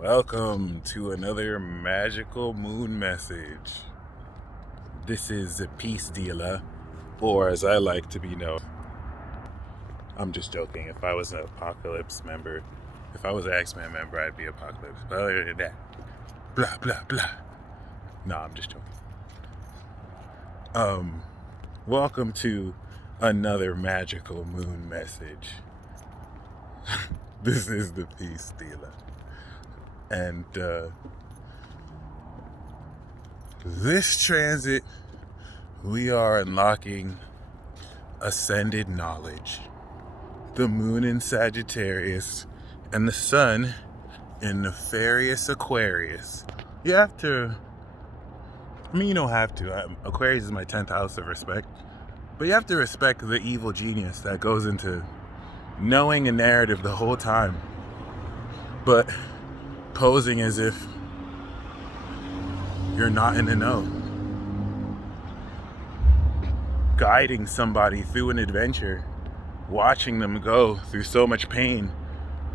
Welcome to another magical moon message. This is the peace dealer, or as I like to be known. I'm just joking. If I was an Apocalypse member, if I was an X-Men member, I'd be Apocalypse. But other than that, blah, blah, blah. No, I'm just joking. Welcome to another magical moon message. This is the peace dealer. And this transit, we are unlocking ascended knowledge. The moon in Sagittarius and the sun in nefarious Aquarius. You don't have to. Aquarius is my 10th house of respect. But you have to respect the evil genius that goes into knowing a narrative the whole time, but posing as if you're not in the know. Guiding somebody through an adventure, watching them go through so much pain,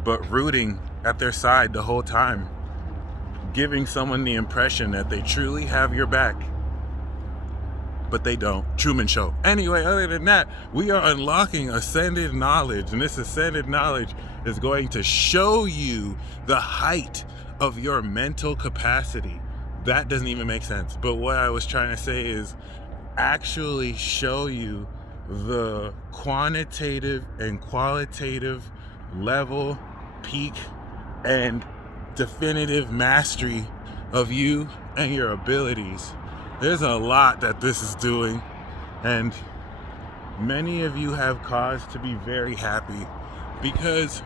but rooting at their side the whole time. Giving someone the impression that they truly have your back, but they don't. Truman Show. Anyway, other than that, we are unlocking ascended knowledge, and this ascended knowledge is going to show you the height of your mental capacity. That doesn't even make sense. But what I was trying to say is actually show you the quantitative and qualitative level, peak, and definitive mastery of you and your abilities. There's a lot that this is doing, and many of you have cause to be very happy because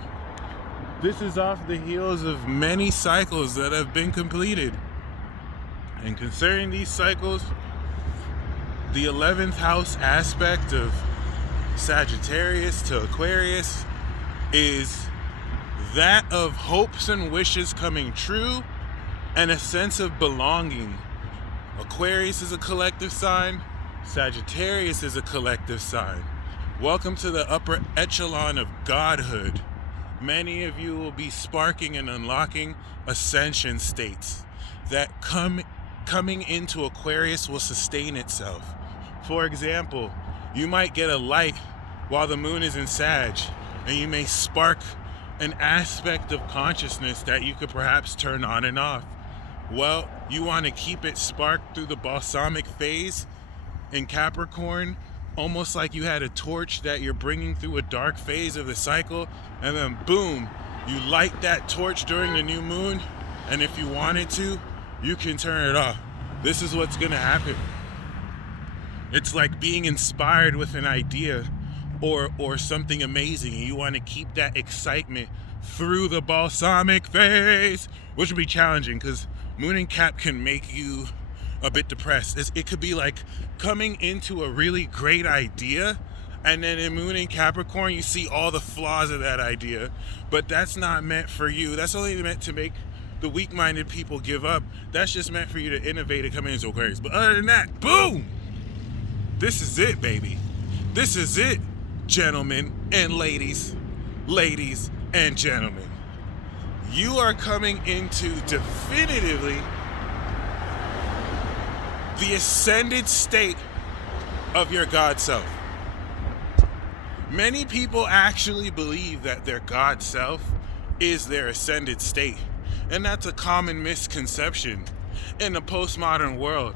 this is off the heels of many cycles that have been completed. And concerning these cycles, the 11th house aspect of Sagittarius to Aquarius is that of hopes and wishes coming true and a sense of belonging. Aquarius is a collective sign. Sagittarius is a collective sign. Welcome to the upper echelon of godhood. Many of you will be sparking and unlocking ascension states that coming into Aquarius will sustain itself. For example, you might get a light while the moon is in Sag, and you may spark an aspect of consciousness that you could perhaps turn on and off. Well, you want to keep it sparked through the balsamic phase in Capricorn, almost like you had a torch that you're bringing through a dark phase of the cycle, and then boom, you light that torch during the new moon, and if you wanted to, you can turn it off. This is what's going to happen. It's like being inspired with an idea or something amazing, and you want to keep that excitement through the balsamic phase, which would be challenging because Moon and Cap can make you a bit depressed. It could be like coming into a really great idea, and then in Moon and Capricorn you see all the flaws of that idea, but that's not meant for you. That's only meant to make the weak-minded people give up. That's just meant for you to innovate and come into Aquarius. But other than that, boom! This is it, baby. This is it, gentlemen and ladies and gentlemen. You are coming into definitively the ascended state of your God self. Many people actually believe that their God self is their ascended state. And that's a common misconception in the postmodern world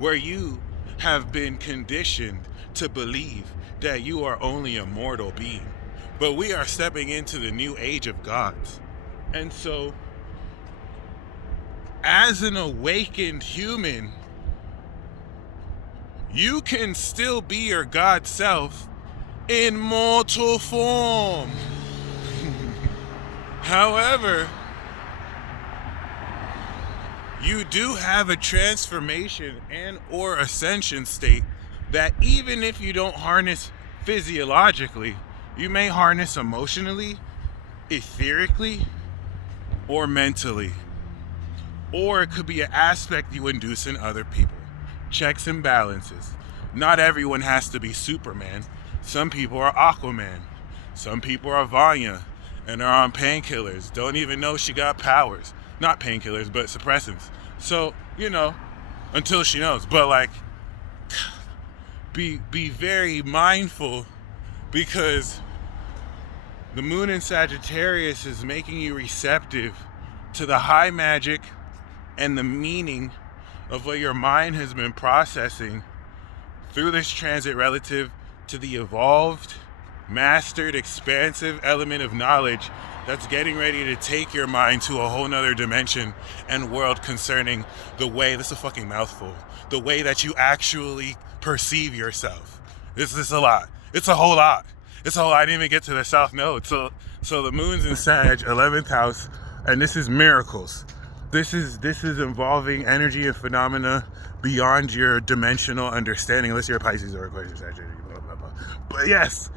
where you have been conditioned to believe that you are only a mortal being. But we are stepping into the new age of gods. And so, as an awakened human, you can still be your God self in mortal form. However, you do have a transformation and or ascension state that even if you don't harness physiologically, you may harness emotionally, etherically, or mentally. Or it could be an aspect you induce in other people. Checks and balances. Not everyone has to be Superman. Some people are Aquaman. Some people are Vanya and are on painkillers. Don't even know she got powers. not painkillers, but suppressants. So, you know, until she knows. But like, be very mindful, because the moon in Sagittarius is making you receptive to the high magic and the meaning of what your mind has been processing through this transit relative to the evolved, mastered, expansive element of knowledge that's getting ready to take your mind to a whole nother dimension and world concerning the way, this is a fucking mouthful, the way that you actually perceive yourself. This is a lot. It's a whole lot. It's a whole, I didn't even get to the South Node. So the moon's in Sag, 11th house, and this is miracles. This is involving energy and phenomena beyond your dimensional understanding, unless you're a Pisces or Aquarius or Sagittarius, blah, blah, blah. But yes,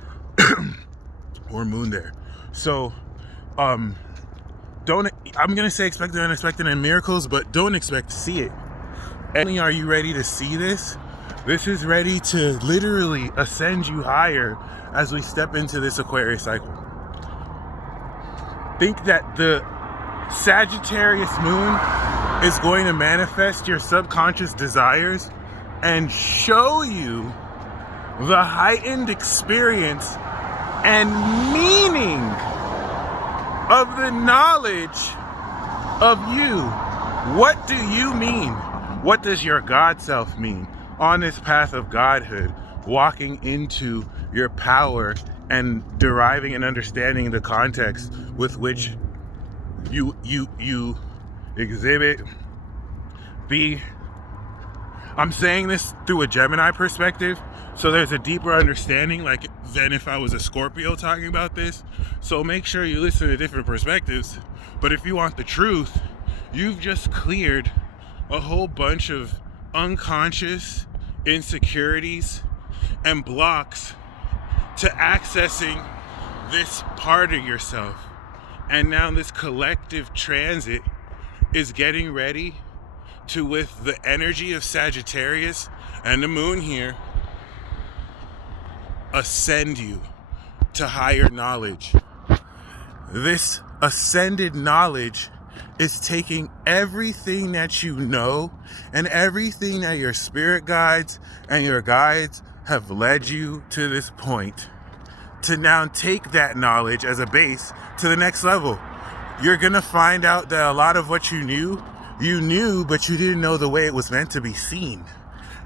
or moon there. So, I'm gonna say expect the unexpected and miracles, but don't expect to see it. And are you ready to see this? This is ready to literally ascend you higher as we step into this Aquarius cycle. Think that the Sagittarius moon is going to manifest your subconscious desires and show you the heightened experience and meaning of the knowledge of you. What do you mean? What does your God self mean on this path of godhood, walking into your power and deriving and understanding the context with which you exhibit? I'm saying this through a Gemini perspective, so there's a deeper understanding like than if I was a Scorpio talking about this. So make sure you listen to different perspectives. But if you want the truth, you've just cleared a whole bunch of unconscious insecurities and blocks to accessing this part of yourself. And now this collective transit is getting ready to, with the energy of Sagittarius and the moon here, ascend you to higher knowledge. This ascended knowledge is taking everything that you know and everything that your spirit guides and your guides have led you to this point, to now take that knowledge as a base to the next level. You're gonna find out that a lot of what you knew, but you didn't know the way it was meant to be seen.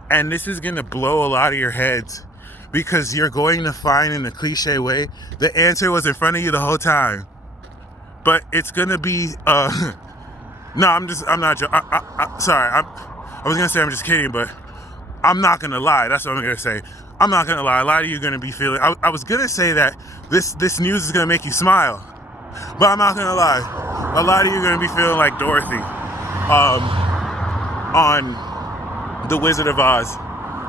And this is gonna blow a lot of your heads, because you're going to find, in a cliche way, the answer was in front of you the whole time. But it's gonna be, no, I'm not joking. Sorry, I was gonna say I'm just kidding, but I'm not gonna lie. That's what I'm gonna say. I'm not gonna lie. A lot of you are gonna be feeling, I was gonna say that this news is gonna make you smile, but I'm not gonna lie. A lot of you are gonna be feeling like Dorothy, on The Wizard of Oz.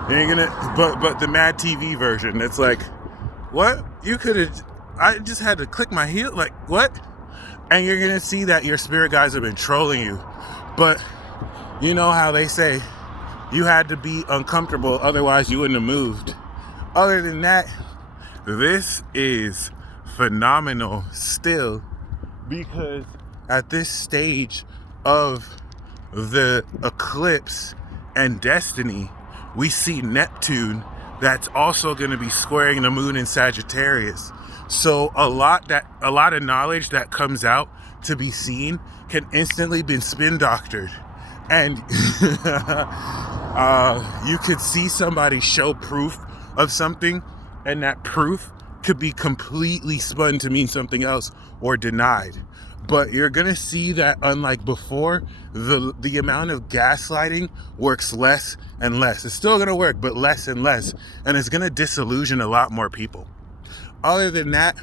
And you're gonna, but the Mad TV version, it's like, what? I just had to click my heel, like, what? And you're gonna see that your spirit guides have been trolling you. But you know how they say, you had to be uncomfortable, otherwise you wouldn't have moved. Other than that, this is phenomenal still, because at this stage of the eclipse and destiny, we see Neptune that's also going to be squaring the moon in Sagittarius. So a lot of knowledge that comes out to be seen can instantly be spin doctored. And you could see somebody show proof of something, and that proof could be completely spun to mean something else or denied. But you're gonna see that, unlike before, the amount of gaslighting works less and less. It's still gonna work, but less and less, and it's gonna disillusion a lot more people. Other than that,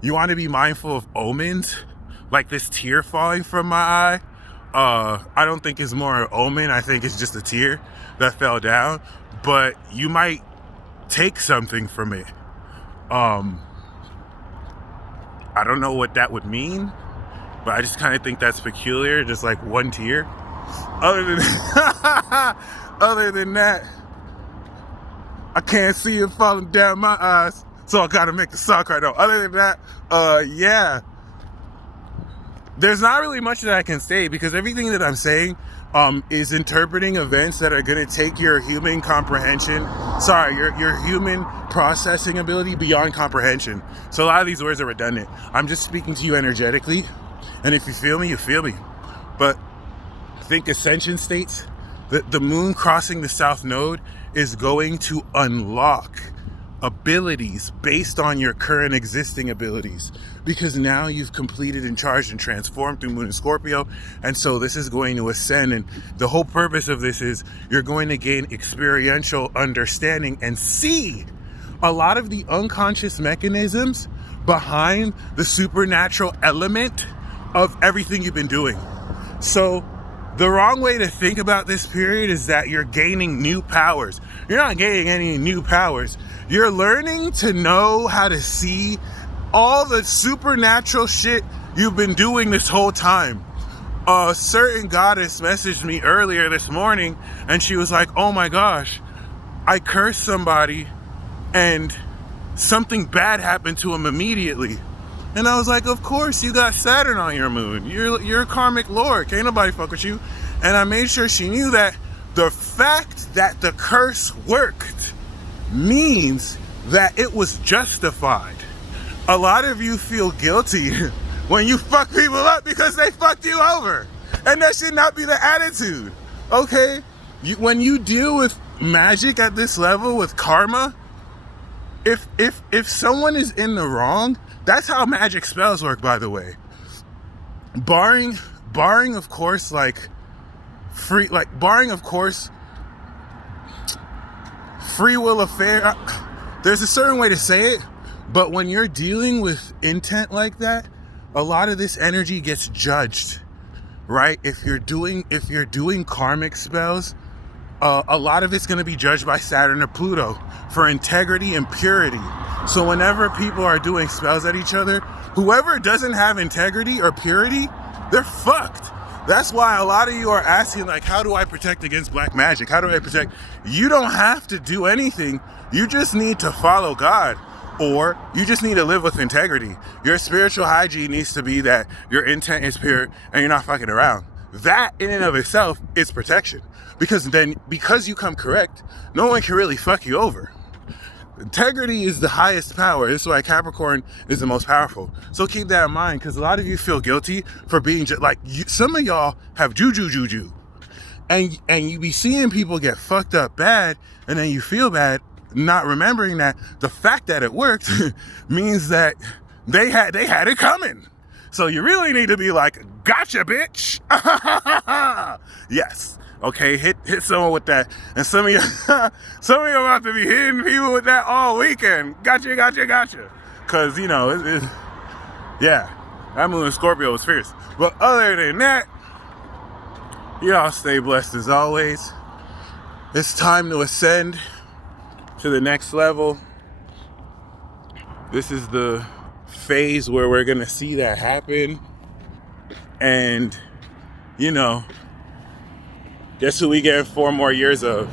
you want to be mindful of omens, like this tear falling from my eye. I don't think it's more an omen. I think it's just a tear that fell down, but you might take something from it. I don't know what that would mean, but I just kind of think that's peculiar, just like one tear. Other than that, I can't see it falling down my eyes, so I gotta make the sock right now. Other than that, yeah. there's not really much that I can say, because everything that I'm saying is interpreting events that are going to take your human comprehension, your human processing ability beyond comprehension. So a lot of these words are redundant. I'm just speaking to you energetically, and if you feel me, you feel me. But think ascension states that the moon crossing the south node is going to unlock abilities based on your current existing abilities, because now you've completed and charged and transformed through Moon and Scorpio. And so this is going to ascend, and the whole purpose of this is you're going to gain experiential understanding and see a lot of the unconscious mechanisms behind the supernatural element of everything you've been doing. So the wrong way to think about this period is that you're gaining new powers. You're not gaining any new powers. You're learning to know how to see all the supernatural shit you've been doing this whole time. A certain goddess messaged me earlier this morning, and she was like, oh my gosh, I cursed somebody and something bad happened to him immediately. And I was like, of course, you got Saturn on your moon. You're a karmic lord. Can't nobody fuck with you. And I made sure she knew that the fact that the curse worked means that it was justified. A lot of you feel guilty when you fuck people up because they fucked you over. And that should not be the attitude, okay? When you deal with magic at this level with karma, if someone is in the wrong, that's how magic spells work, by the way. Barring of course, free will affair. There's a certain way to say it, but when you're dealing with intent like that, a lot of this energy gets judged, right? If you're doing karmic spells, a lot of it's going to be judged by Saturn or Pluto for integrity and purity. So whenever people are doing spells at each other, whoever doesn't have integrity or purity, they're fucked. That's why a lot of you are asking, like, how do I protect against black magic? How do I protect? You don't have to do anything. You just need to follow God, or you just need to live with integrity. Your spiritual hygiene needs to be that your intent is pure and you're not fucking around. That in and of itself is protection, because you come correct, no one can really fuck you over. Integrity is the highest power. This is why Capricorn is the most powerful. So keep that in mind, because a lot of you feel guilty for being some of y'all have juju, and you be seeing people get fucked up bad, and then you feel bad, not remembering that the fact that it worked means that they had it coming. So you really need to be like, gotcha, bitch. Yes. Okay, hit someone with that. And some of you about to be hitting people with that all weekend. Gotcha. Cause yeah, that moon in Scorpio was fierce. But other than that, y'all stay blessed as always. It's time to ascend to the next level. This is the phase where we're gonna see that happen. And guess who we get 4 more years of?